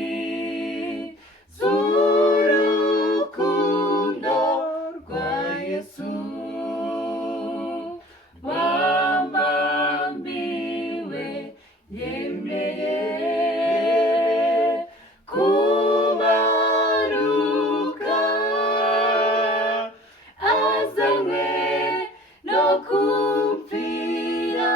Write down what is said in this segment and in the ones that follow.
nzasingiza urukundo rwa Yesu wambambiwe, yemeye kumanuka azanywe no kumvira.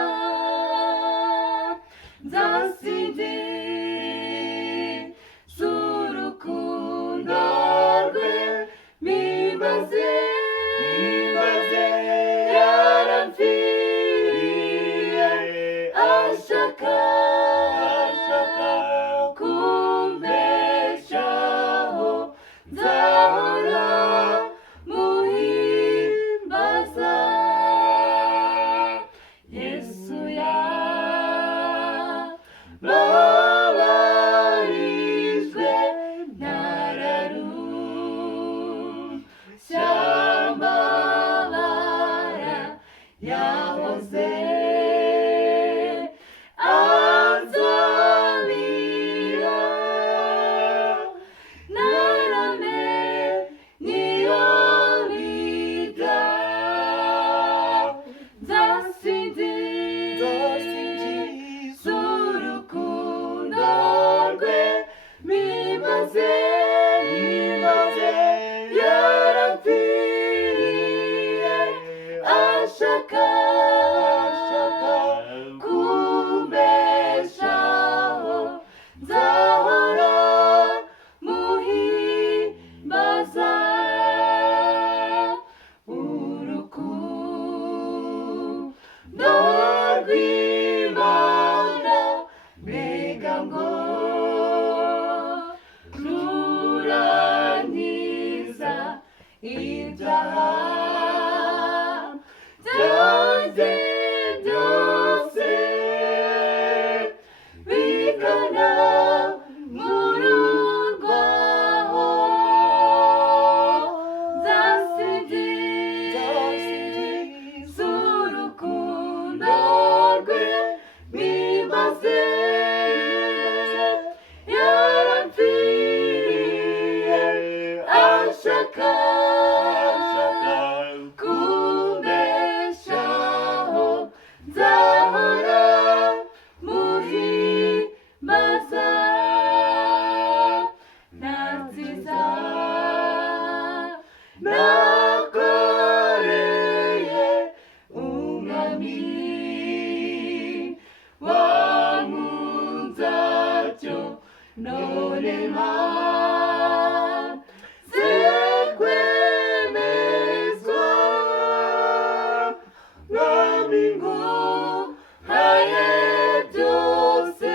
Nzasingiza urukundo rwe, mbibaze yaramfiriye, ashaka kumbeshaho, nzahora muhimbaza. Yesu yababarijwe, ntararushya amabara, yahoze anzanira, naramenye iyo biga. Nzasingiza urukundo rwe, mbibaze yaramfiriye, ashaka kumbeshaho, nzahora muhimbaza. Urukundo rw'Imana, mbega ngo rurankiza ibyaha byanjye byose, bikanamururwaho. Nzasingiza urukundo rwe, mbibaze yaramfiriye, ashaka kumbeshaho, nzahora muhimbaza. Ntaziza nakoreye umwami wankunze atyo, none maze kwemezwa, mwami nguhaye byose.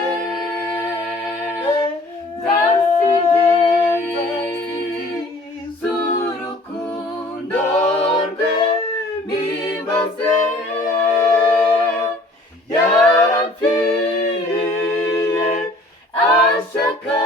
Nzasingiza urukundo rwe, mbibaze yaramfiriye, ashaka